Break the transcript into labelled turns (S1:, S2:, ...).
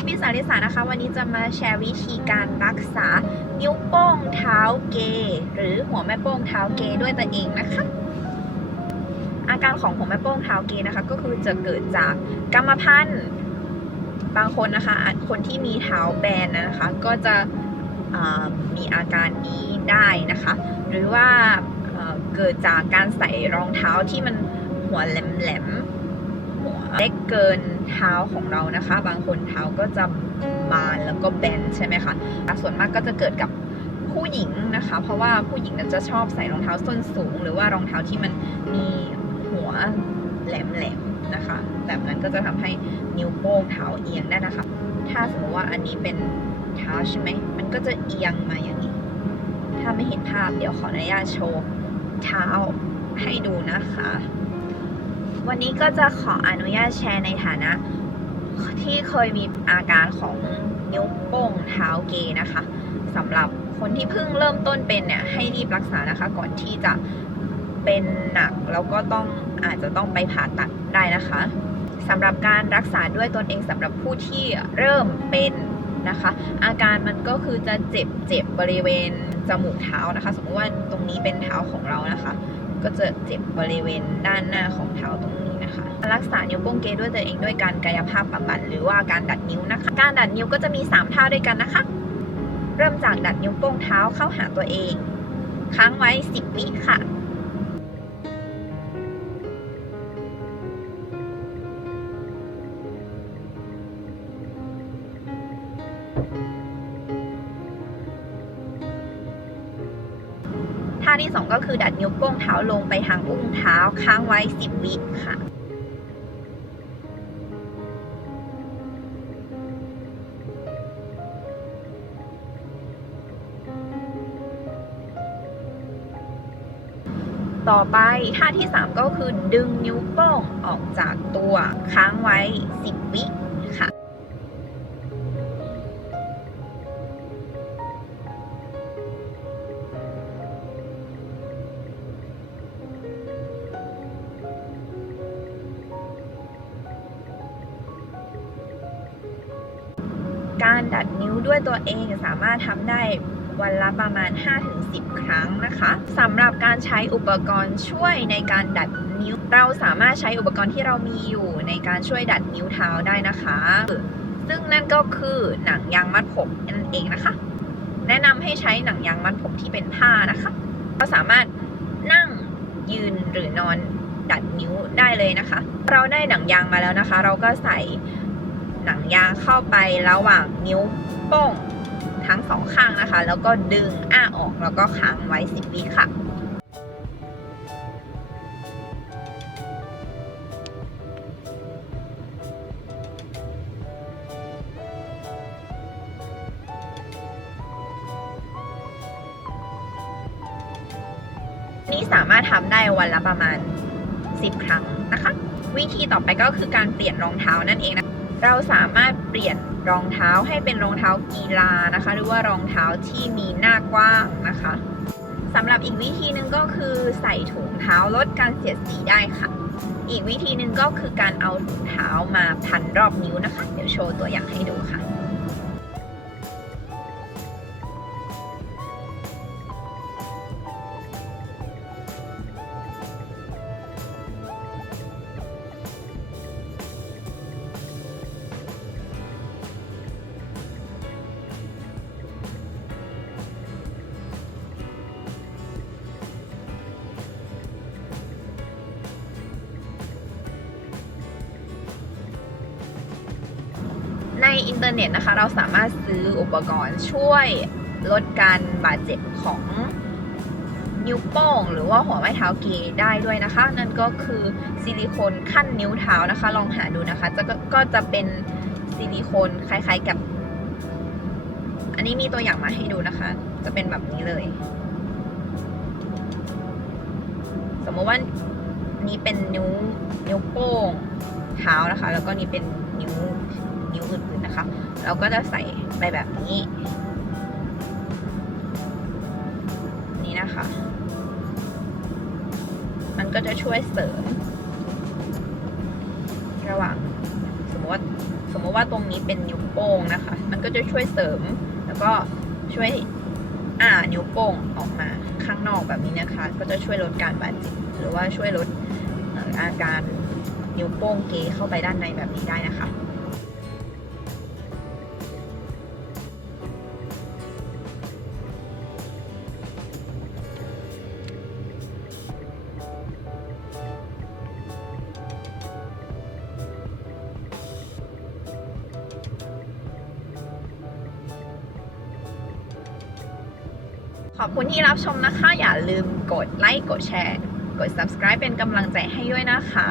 S1: ปปี้สาริสานะคะ วันนี้จะมาแชร์วิธีการรักษา นิ้วโป้งเท้าเกย์หรือหัวแม่โป้งเท้าเกย์ด้วยตัวเองนะคะ อาการของหัวแม่โป้งเท้าเกย์นะคะก็คือจะเกิดจากกรรมพันธุ์บางคนนะคะ คนที่มีเท้าแบนนะคะ ก็จะมีอาการนี้ได้นะคะ หรือว่าเเกิดจากการใส่รองเท้าที่มันหัวแหลมๆ เล็กเกินเท้าของเรานะคะ บางคนเท้าก็จะบานแล้วก็แบนใช่ไหมคะส่วนมากก็จะเกิดกับผู้หญิงนะคะ เพราะว่าผู้หญิงจะชอบใส่รองเท้าส้นสูง หรือว่ารองเท้าที่มันมีหัวแหลมๆนะคะ แบบนั้นก็จะทำให้นิ้วโป้งเท้าเอียงได้นะคะ ถ้าสมมติว่าอันนี้เป็นเท้าใช่ไหมมันก็จะเอียงมาอย่างนี้ ถ้าไม่เห็นภาพเดี๋ยวขออนุญาตโชว์เท้าให้ดูนะคะ วันนี้ก็จะขออนุญาตแชร์ในฐานะ ที่เคยมีอาการของนิ้วโป้งเท้าเกย์นะคะสำหรับคนที่เพิ่งเริ่มต้นเป็นเนี่ยให้รีบรักษานะคะ ก่อนที่จะเป็นหนักแล้วก็ต้องอาจจะต้องไปผ่าตัดได้นะคะสำหรับการรักษาด้วยตนเองสำหรับผู้ที่เริ่มเป็นนะคะ อาการมันก็คือจะเจ็บเจ็บบริเวณจมูกเท้านะคะ สมมติว่าตรงนี้เป็นเท้าของเรานะคะ ก็จะเจ็บบริเวณด้านหน้าของเท้าตรงนี้นะคะ รักษานิ้วโป้งเกย์ด้วยตัวเองด้วยการกายภาพบำบัดหรือว่าการดัดนิ้วนะคะ การดัดนิ้วก็จะมี 3 ท่าด้วยกันนะคะ เริ่มจากดัดนิ้วโป้งเท้าเข้าหาตัวเอง ค้างไว้ 10 วิค่ะ ท่าที่ 2 ก็คือดัดนิ้วโป้งเท้าลงไปทางอุ้งเท้าค้างไว้ 10 วิค่ะต่อไปท่าที่ 3 ก็คือดึงนิ้วโป้งออกจากตัวค้างไว้ 10 วิ การดัดนิ้วด้วยตัวเองสามารถทำได้วันละประมาณ 5-10 ครั้งนะคะสำหรับการใช้อุปกรณ์ช่วยในการดัดนิ้ว เราสามารถใช้อุปกรณ์ที่เรามีอยู่ในการช่วยดัดนิ้วเท้าได้นะคะ ซึ่งนั่นก็คือหนังยางมัดผมนั่นเองนะคะ แนะนำให้ใช้หนังยางมัดผมที่เป็นผ้านะคะเราสามารถนั่งยืนหรือนอนดัดนิ้วได้เลยนะคะ เราได้หนังยางมาแล้วนะคะ เราก็ใส่ นังยางเข้าไประหว่างนิ้วโป้งทั้งสองข้างนะคะ แล้วก็ดึงอ้าออกแล้วก็ค้างไว้ 10วิค่ะนี่สามารถทำได้วันละประมาณ 10 ครั้งนะคะ วิธีต่อไปก็คือการเปลี่ยนรองเท้านั่นเองนะ เราสามารถเปลี่ยนรองเท้าให้เป็นรองเท้ากีฬานะคะ หรือว่ารองเท้าที่มีหน้ากว้างนะคะสำหรับอีกวิธีหนึ่งก็คือใส่ถุงเท้าลดการเสียดสีได้ค่ะ อีกวิธีหนึ่งก็คือการเอาถุงเท้ามาพันรอบนิ้วนะคะ เดี๋ยวโชว์ตัวอย่างให้ดูค่ะ เทอร์เน็ตนะคะ เราสามารถซื้ออุปกรณ์ช่วยลดการบาดเจ็บของนิ้วโป้งหรือว่าหัวไม้เท้าเกยได้ด้วยนะคะ นั่นก็คือซิลิโคนขั้นนิ้วเท้านะคะ ลองหาดูนะคะจะก็ก็จะเป็นซิลิโคนคล้ายๆกับ อันนี้มีตัวอย่างมาให้ดูนะคะ จะเป็นแบบนี้เลย สมมติว่านี้เป็นนิ้วนิ้วโป้งเท้านะคะ แล้วก็นี่เป็นนิ้วนิ้วอื่น เราก็จะใส่ไปแบบนี้ นี่นะคะ มันก็จะช่วยเสริม ระหว่างสมมติว่าสมมติว่าตรงนี้เป็นนิ้วโป้งนะคะ มันก็จะช่วยเสริม แล้วก็ช่วยอ่านิ้วโป้งออกมาข้างนอกแบบนี้นะคะ ก็จะช่วยลดการบาดเจ็บหรือว่าช่วยลดเอ่ออาการนิ้วโป้งเกเข้าไปด้านในแบบนี้ได้นะคะ ขอบคุณที่รับชมนะคะ อย่าลืมกดไลค์ กดแชร์ กด subscribe เป็นกำลังใจให้ด้วยนะคะ